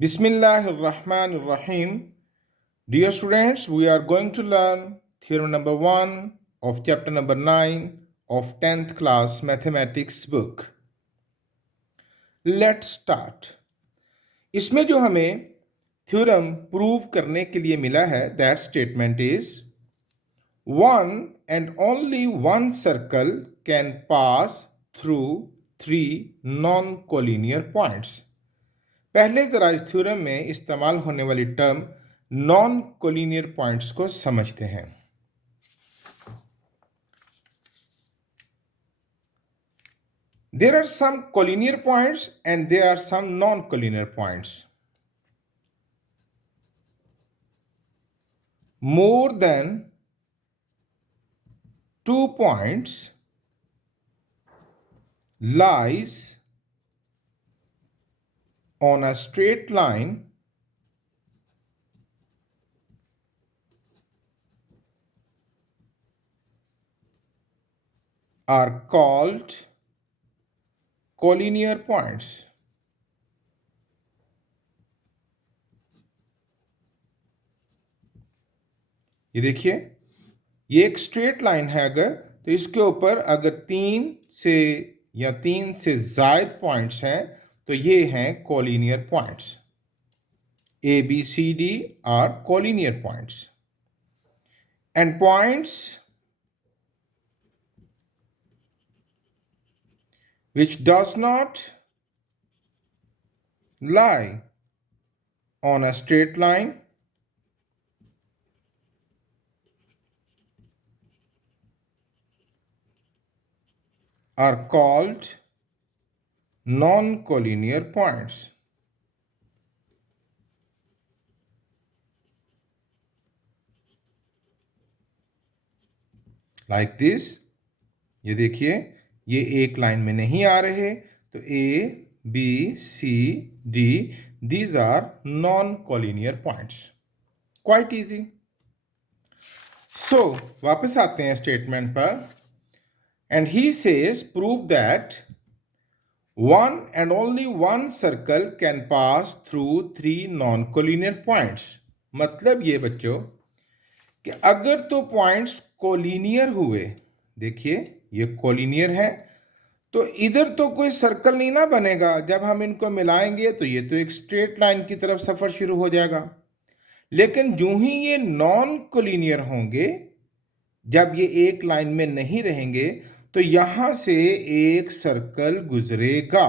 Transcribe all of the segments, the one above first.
Bismillahirrahmanirrahim. Dear students, we are going to learn theorem number 1 of chapter number 9 of 10th class mathematics book. Let's start. इसमें जो हमें theorem prove करने के लिए मिला है, that statement is one and only one circle can pass through three non-collinear points. पहले जरा इस थ्योरम में इस्तेमाल होने वाली टर्म नॉन कोलिनियर पॉइंट्स को समझते हैं। There are some collinear points and there are some non collinear points. More than 2 points lies on a straight line are called collinear points. ये देखिए, ये एक स्ट्रेट लाइन है। अगर तो इसके ऊपर अगर 3 से या 3 से ज़ायद पॉइंट्स हैं तो ये हैं collinear points. A B C D are collinear points and points which does not lie on a straight line are called non-collinear points. Like this, ये देखिए, ये एक लाइन में नहीं आ रहे तो A B C D these are non collinear points. Quite easy. So वापस आते हैं स्टेटमेंट पर। And he says prove that one and only one circle can pass through 3 non collinear points. मतलब ये बच्चों कि अगर तो पॉइंट्स कोलिनियर हुए, देखिए ये कोलिनियर है, तो इधर तो कोई सर्कल नहीं ना बनेगा। जब हम इनको मिलाएंगे तो ये तो एक स्ट्रेट लाइन की तरफ सफर शुरू हो जाएगा। लेकिन जो ही ये नॉन कोलिनियर होंगे, जब ये एक लाइन में नहीं रहेंगे, तो यहां से एक सर्कल गुजरेगा।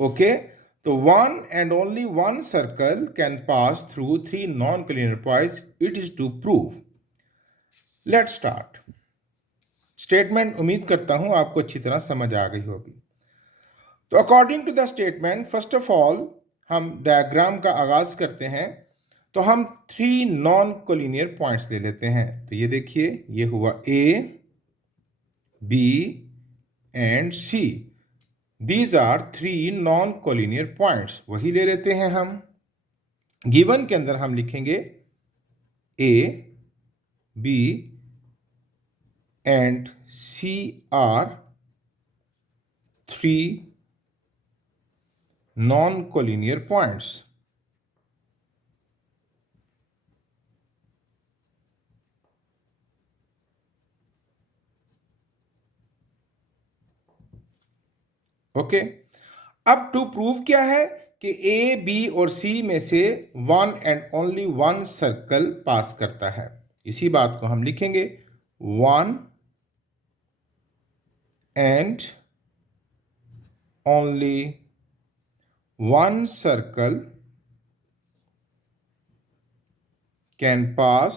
ओके, तो one and only one circle can pass through 3 non collinear points. It is to prove. Let's start. Statement उम्मीद करता हूं आपको अच्छी तरह समझ आ गई होगी। तो according to the statement, first of all हम डायग्राम का आगाज करते हैं। तो हम 3 नॉन कोलिनियर पॉइंट्स ले लेते हैं। तो ये देखिए, ये हुआ A B and C. These are 3 non collinear points. वही ले लेते हैं हम। गिवन के अंदर हम लिखेंगे A B and C are 3 non-collinear points. Okay, अब टू प्रूव क्या है कि ए बी और सी में से one and only one circle pass करता है। इसी बात को हम लिखेंगे one and only one circle can pass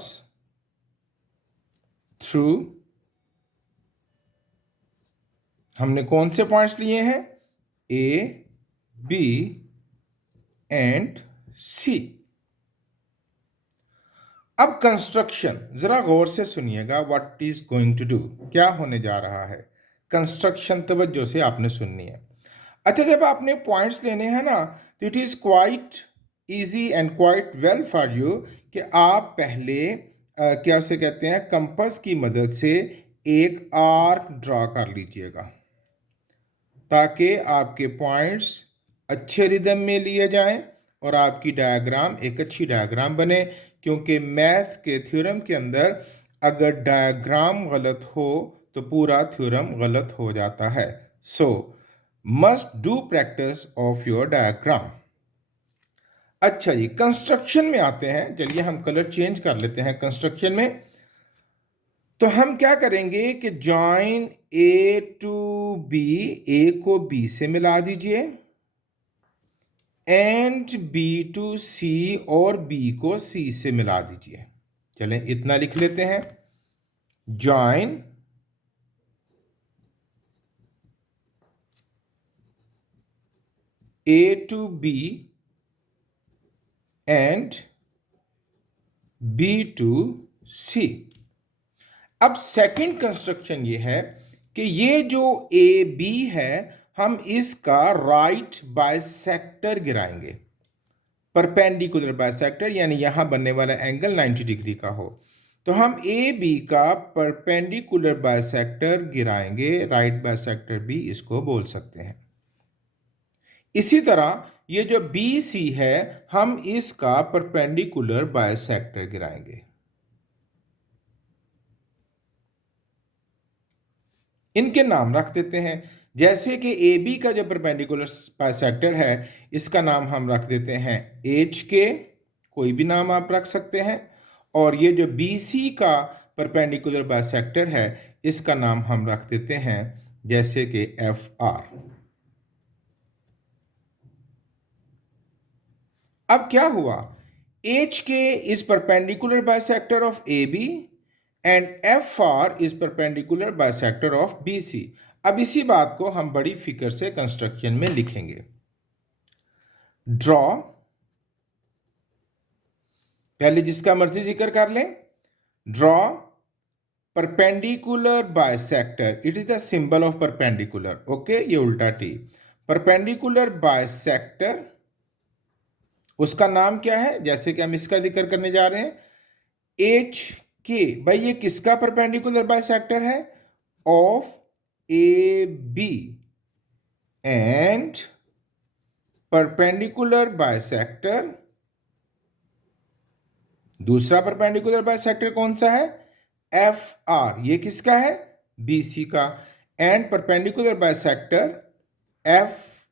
through। हमने कौन से पॉइंट्स लिए हैं? A B and C. अब कंस्ट्रक्शन जरा गौर से सुनिएगा। What is going to do, क्या होने जा रहा है। कंस्ट्रक्शन तवज्जो से आपने सुननी है। अच्छा, जब आपने पॉइंट्स लेने हैं ना, तो it is quite easy and quite well for you कि आप पहले क्या उसे कहते हैं, कंपास की मदद से एक आर्क ड्रा कर लीजिएगा, ताकि आपके पॉइंट्स अच्छे रिदम में लिए जाएं और आपकी डायग्राम एक अच्छी डायग्राम बने, क्योंकि मैथ्स के थ्योरम के अंदर अगर डायग्राम गलत हो तो पूरा थ्योरम गलत हो जाता है। सो must do practice of your diagram. अच्छा जी, कंस्ट्रक्शन में आते हैं। चलिए हम कलर चेंज कर लेते हैं कंस्ट्रक्शन में। तो हम क्या करेंगे कि जॉइन ए टू बी, ए को बी से मिला दीजिए, एंड बी टू सी और बी को सी से मिला दीजिए। चलें इतना लिख लेते हैं, join A to B and B to C. अब सेकंड कंस्ट्रक्शन ये है कि ये जो ए बी है, हम इसका राइट बाइसेक्टर गिराएंगे, परपेंडिकुलर बाइसेक्टर, यानी यहां बनने वाला एंगल 90 डिग्री का हो। तो हम ए बी का परपेंडिकुलर बाइसेक्टर गिराएंगे, राइट बाइसेक्टर भी इसको बोल सकते हैं। इसी तरह ये जो बी सी है, हम इसका परपेंडिकुलर बाइसेक्टर गिराएंगे। इनके नाम रख देते हैं, जैसे कि ए बी का जो परपेंडिकुलर बाइसेक्टर है, इसका नाम हम रख देते हैं एच के, कोई भी नाम आप रख सकते हैं। और ये जो बी सी का परपेंडिकुलर बाइसेक्टर है, इसका नाम हम रख देते हैं जैसे कि एफ आर। अब क्या हुआ, H K is perpendicular bisector of A B and F R is perpendicular bisector of B C. अब इसी बात को हम बड़ी फिक्र से कंस्ट्रक्शन में लिखेंगे। ड्रॉ, पहले जिसका मर्जी जिक्र कर लें, draw perpendicular bisector, it is the symbol of perpendicular, okay, ये उल्टा टी, परपेंडिकुलर बाइसेक्टर, उसका नाम क्या है, जैसे कि हम इसका जिक्र करने जा रहे हैं, एच के। भाई ये किसका परपेंडिकुलर बाइसेक्टर है, of A B and perpendicular bisector, दूसरा परपेंडिकुलर बाइसेक्टर कौन सा है, एफ आर, ये किसका है, बी सी का, and perpendicular bisector F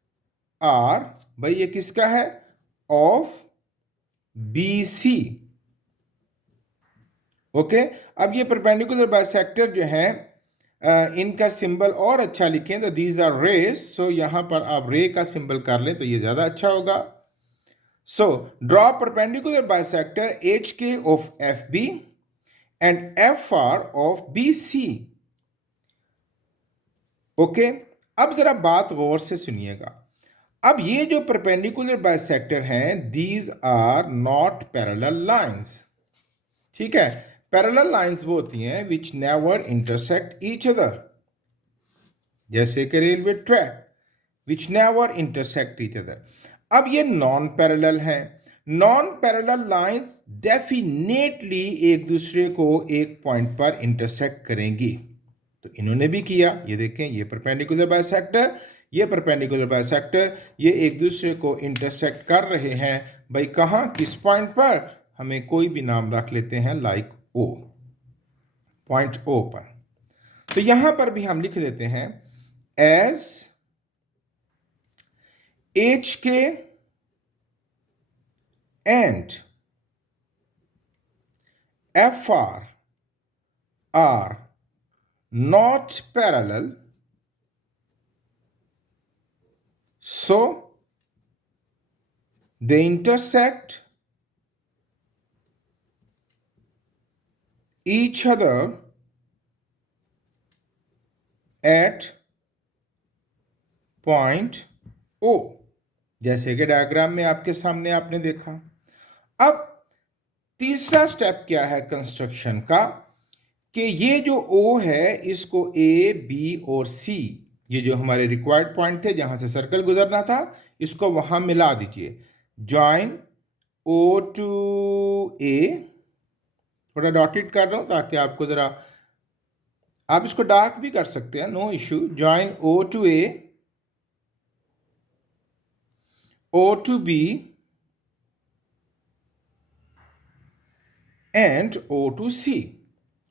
R, भाई ये किसका है, ऑफ बी सी। ओके, अब ये परपेंडिकुलर बाइसेक्टर जो है, इनका सिंबल और अच्छा लिखें तो दीज आर रेज, सो यहां पर आप रे का सिंबल कर लें तो ये ज्यादा अच्छा होगा। So draw perpendicular bisector H K of F B and F R of B C. Okay, अब जरा बात गौर से सुनिएगा। अब ये जो परपेंडिकुलर बाइसेक्टर हैं, these are not parallel lines. ठीक है, पैरेलल लाइंस वो होती हैं which never intersect each other, जैसे कि railway track, which never intersect each other. अब ये नॉन पैरेलल हैं। नॉन पैरेलल लाइंस डेफिनेटली एक दूसरे को एक पॉइंट पर इंटरसेक्ट करेंगी, तो इन्होंने भी किया। ये देखें, ये परपेंडिकुलर बाइसेक्टर, ये परपेंडिकुलर बाइसेक्टर, ये एक दूसरे को इंटरसेक्ट कर रहे हैं। भाई कहाँ, किस पॉइंट पर, हमें कोई भी नाम रख लेते हैं, लाइक ओ, पॉइंट ओ पर। तो यहां पर भी हम लिख देते हैं as H K and F R are not parallel, so they intersect each other at point O, जैसे कि डायग्राम में आपके सामने आपने देखा। अब तीसरा स्टेप क्या है कंस्ट्रक्शन का, कि ये जो O है, इसको A, B और C, ये जो हमारे रिक्वायर्ड पॉइंट थे जहां से सर्कल गुजरना था, इसको वहां मिला दीजिए। जॉइन O टू A, थोड़ा डॉटेड कर रहा हूं ताकि आपको जरा, आप इसको डार्क भी कर सकते हैं, no issue. Join O to A, O to B and O to C।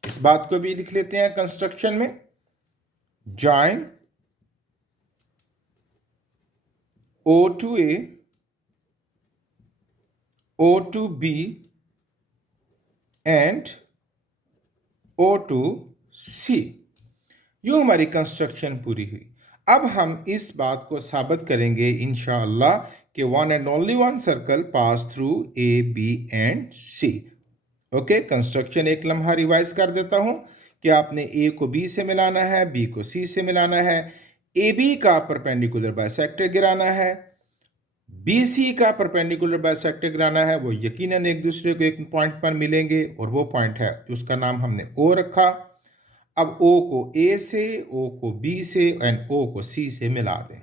इस बात को भी लिख लेते हैं कंस्ट्रक्शन में, join O to A, O to B and O to C। यूं हमारी कंस्ट्रक्शन पूरी हुई। अब हम इस बात को साबित करेंगे इंशाअल्लाह कि one and only one circle pass through A, B and C। Okay, construction एक लम्हा रिवाइज कर देता हूं कि आपने A को B से मिलाना है, B को C से मिलाना है, AB का परपेंडिकुलर बाइसेक्टर गिराना है, BC का परपेंडिकुलर बाइसेक्टर गिराना है। वो यकीनन एक दूसरे को एक पॉइंट पर मिलेंगे और वो पॉइंट है उसका नाम हमने O रखा। अब O को A से, O को B से एंड O को C से मिला दें।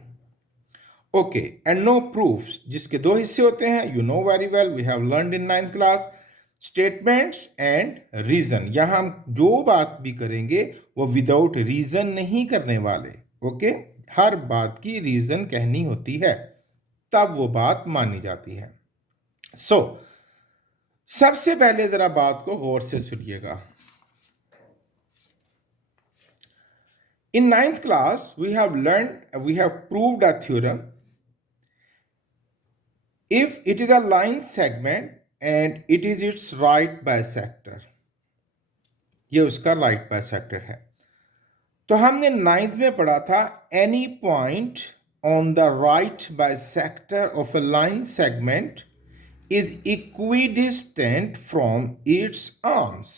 ओके, एंड नो प्रूफ, जिसके दो हिस्से होते हैं, you know very well, we have learned in 9th class, statements and reason. यहां हम जो बात भी करेंगे वो विदाउट रीजन नहीं करने वाले। ओके, हर बात की रीजन कहनी होती है, तब वो बात मानी जाती है। सो सबसे पहले जरा बात को गौर से सुनिएगा। In 9th class, we have proved a theorem. If it is a line segment and it is its right bisector, ये उसका right bisector है। तो हमने 9th में पढ़ा था, any point on the right bisector of a line segment is equidistant from its arms।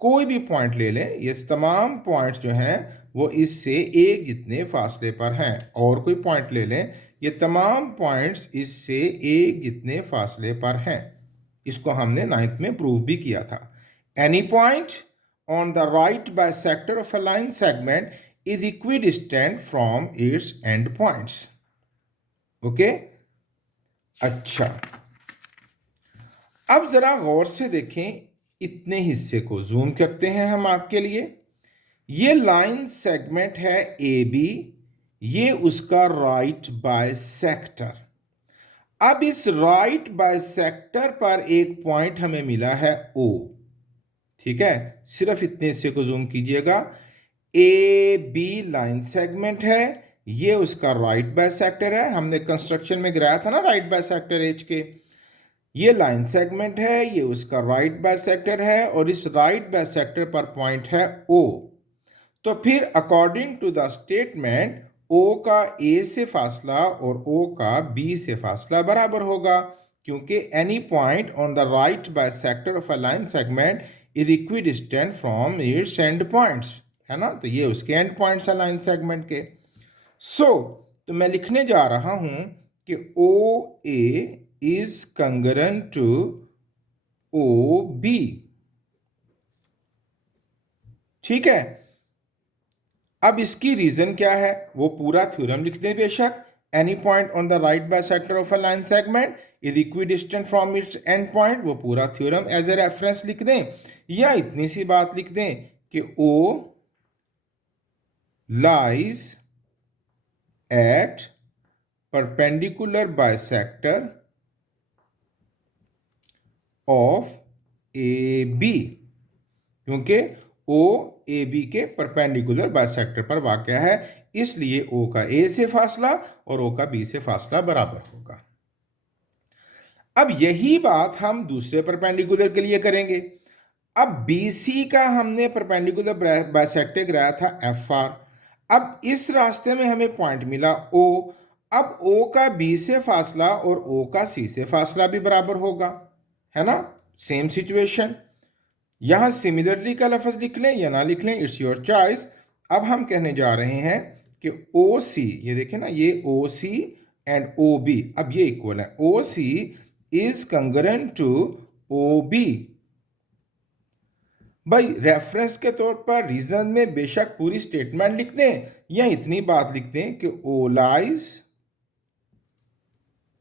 कोई भी पॉइंट ले लें, ये तमाम पॉइंट्स जो हैं वो इससे एक जितने फासले पर हैं, और कोई पॉइंट ले लें, ये तमाम पॉइंट्स इससे एक जितने फासले पर हैं। इसको हमने 9th में प्रूव भी किया था। Any point on the right bisector of a line segment is equidistant from its and points. Okay, अच्छा, अब जरा गौर से देखें, इतने हिस्से को जूम करते हैं हम आपके लिए। ये लाइन सेगमेंट है ए बी, ये उसका राइट बाइसेक्टर। अब इस राइट बाइसेक्टर पर एक पॉइंट हमें मिला है ओ। ठीक है, सिर्फ इतने हिस्से को जूम कीजिएगा। ए बी लाइन सेगमेंट है, ये उसका राइट बाइसेक्टर है। हमने कंस्ट्रक्शन में गिराया था ना राइट बाइसेक्टर एच के। ये लाइन सेगमेंट है, ये उसका राइट बाइसेक्टर है, और इस राइट बाइसेक्टर पर पॉइंट है ओ। तो फिर अकॉर्डिंग टू द स्टेटमेंट ओ का ए से फासला और ओ का बी से फासला बराबर होगा, क्योंकि any point on the right bisector of a line segment is equidistant from its and points, है ना। तो ये उसके एंड पॉइंट्स है लाइन सेगमेंट के। तो मैं लिखने जा रहा हूं कि ओ ए is congruent to OB। ठीक है, अब इसकी रीजन क्या है वो पूरा थ्योरम लिख दें बेशक। Any point on the right bisector of a line segment is equidistant from its and point, वो पूरा थ्योरम एज ए रेफरेंस लिख दें, या इतनी सी बात लिख दें कि O lies at perpendicular bisector of A B, क्योंकि ओ ए बी के परपेंडिकुलर बाइसेक्टर पर वाक़या है, इसलिए ओ का ए से फासला और ओ का बी से फासला बराबर होगा। अब यही बात हम दूसरे परपेंडिकुलर के लिए करेंगे। अब बी सी का हमने परपेंडिकुलर बाइसेक्टर गिराया था एफ आर। अब इस रास्ते में हमें पॉइंट मिला ओ। अब ओ का बी से फासला और ओ का सी से फासला भी बराबर होगा, है ना। सेम सिचुएशन, यहां सिमिलरली का लफ्ज लिख लें या ना लिख लें, इट्स योर चॉइस। अब हम कहने जा रहे हैं कि ओ सी, ये देखें ना, ये ओ सी एंड ओ बी, अब ये इक्वल है। O C is congruent to O B. भाई रेफरेंस के तौर पर रीजन में बेशक पूरी स्टेटमेंट लिख दें या इतनी बात लिख दें कि O lies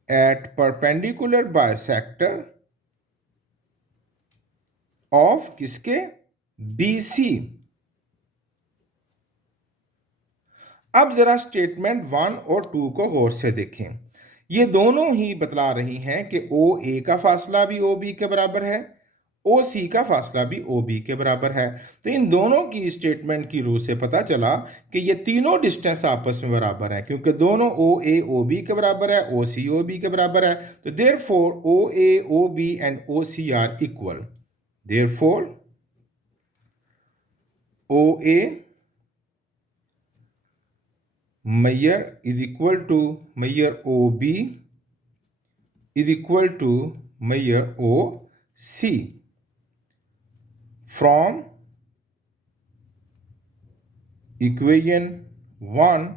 at perpendicular bisector of किसके, BC। अब जरा स्टेटमेंट 1 और 2 को गौर से देखें। ये दोनों ही बतला रही हैं कि ओ ए का फासला भी ओ बी के बराबर है, ओ सी का फासला भी ओ बी के बराबर है। तो इन दोनों की स्टेटमेंट की रूह से पता चला कि ये तीनों डिस्टेंस आपस में बराबर है, क्योंकि दोनों ओ ए ओ बी के बराबर है, ओ सी ओ बी के बराबर है। तो therefore O A O B and O C are equal. Therefore O A Meyer is equal to Meyer OB is equal to Meyer OC from equation 1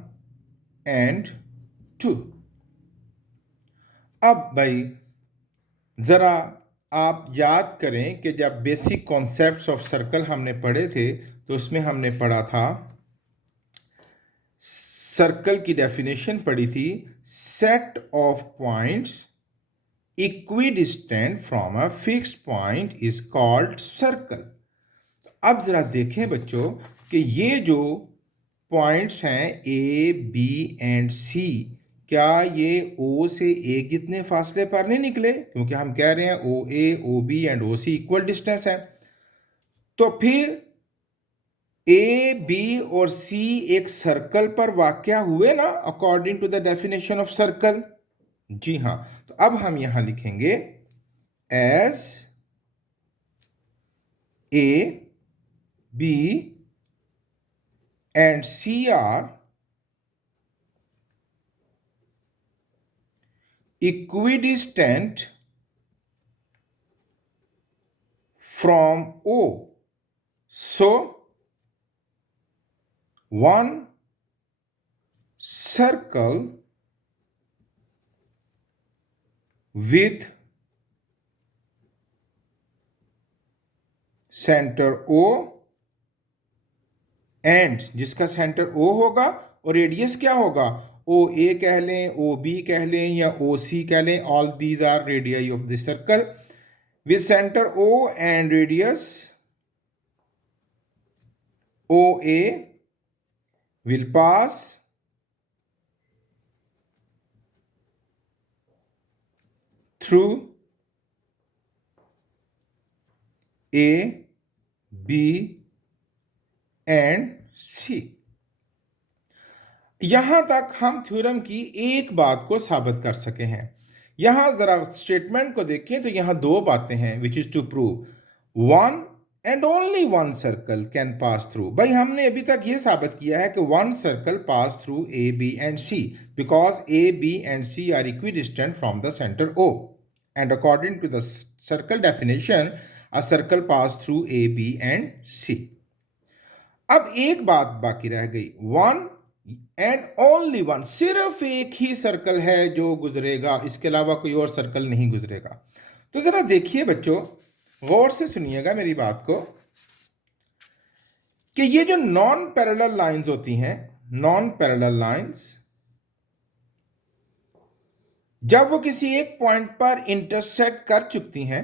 and 2। अब भाई ज़रा आप याद करें कि जब बेसिक कॉन्सेप्ट्स ऑफ सर्कल हमने पढ़े थे तो उसमें हमने पढ़ा था, सर्कल की डेफिनेशन पढ़ी थी, set of points equidistant from a fixed point is called circle. अब जरा देखें बच्चों कि ये जो पॉइंट्स हैं ए बी एंड सी, क्या ये ओ से ए कितने फासले पर नहीं निकले? क्योंकि हम कह रहे हैं O A O B and O C equal distance है। तो फिर ए बी और सी एक सर्कल पर वाक़या हुए ना, according to the definition of circle. जी हाँ, तो अब हम यहां लिखेंगे as A B and C are equidistant from O. So, one circle with center O and जिसका सेंटर O होगा और रेडियस क्या होगा, ओ ए कह लें, ओ बी कह लें या ओ सी कह लें, all these are radii of this circle with center O and radius OA will pass through A, B and C. यहां तक हम थ्योरम की एक बात को साबित कर सके हैं। यहां जरा स्टेटमेंट को देखें तो यहां दो बातें हैं, which is to prove one and only one circle can pass through. भाई हमने अभी तक ये साबित किया है कि one circle pass through A B and C because A B and C are equidistant from the centre O and according to the circle definition a circle pass through A B and C. अब एक बात बाकी रह गई, one and only one, सिर्फ एक ही circle है जो गुजरेगा, इसके अलावा कोई और सर्कल नहीं गुजरेगा। तो जरा देखिए बच्चों, गौर से सुनिएगा मेरी बात को कि ये जो नॉन पैरेलल लाइंस होती हैं, नॉन पैरेलल लाइंस जब वो किसी एक पॉइंट पर इंटरसेक्ट कर चुकती हैं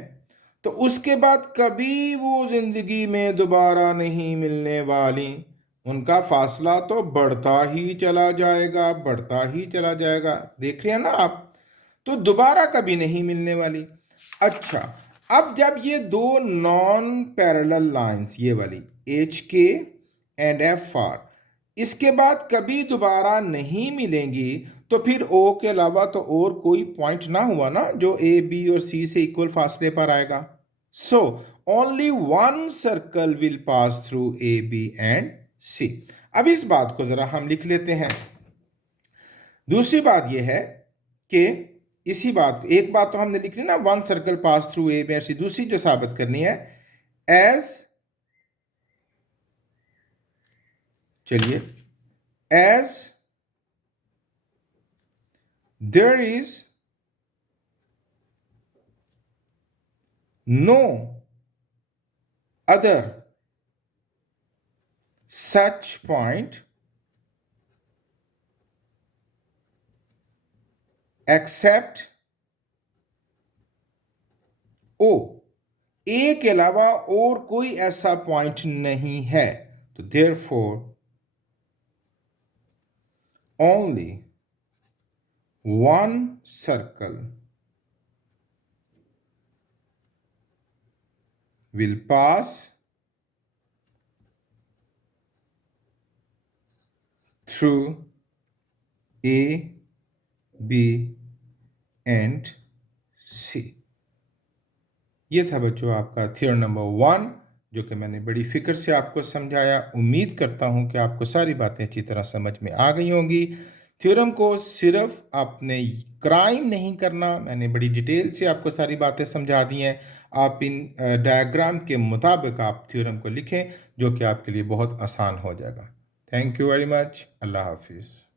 तो उसके बाद कभी वो जिंदगी में दोबारा नहीं मिलने वाली। उनका फासला तो बढ़ता ही चला जाएगा, बढ़ता ही चला जाएगा। देख रहे हैं ना आप, तो दोबारा कभी नहीं मिलने वाली। अच्छा, अब जब ये दो नॉन पैरेलल लाइंस, ये वाली H K and F are, इसके बाद कभी दोबारा नहीं मिलेंगी, तो फिर ओ के अलावा तो और कोई पॉइंट ना हुआ ना जो ए बी और सी से इक्वल फासले पर आएगा। So only one circle will pass through A B and C. अब इस बात को जरा हम लिख लेते हैं। दूसरी बात यह है कि इसी बात, एक बात तो हमने लिख ली ना, one circle pass through A B and C. दूसरी जो साबित करनी है, एज, चलिए, as there is no other such point except O, A के अलावा और कोई ऐसा पॉइंट नहीं है। तो therefore only one circle will pass through A, B and C। ये था बच्चों आपका थ्योरम नंबर 1, जो कि मैंने बड़ी फिक्र से आपको समझाया। उम्मीद करता हूं कि आपको सारी बातें अच्छी तरह समझ में आ गई होंगी। थ्योरम को सिर्फ आपने क्राइम नहीं करना, मैंने बड़ी डिटेल से आपको सारी बातें समझा दी हैं। आप इन डायग्राम के मुताबिक आप थ्योरम को लिखें, जो कि आपके लिए बहुत आसान हो जाएगा। Thank you very much. अल्लाह हाफिज़।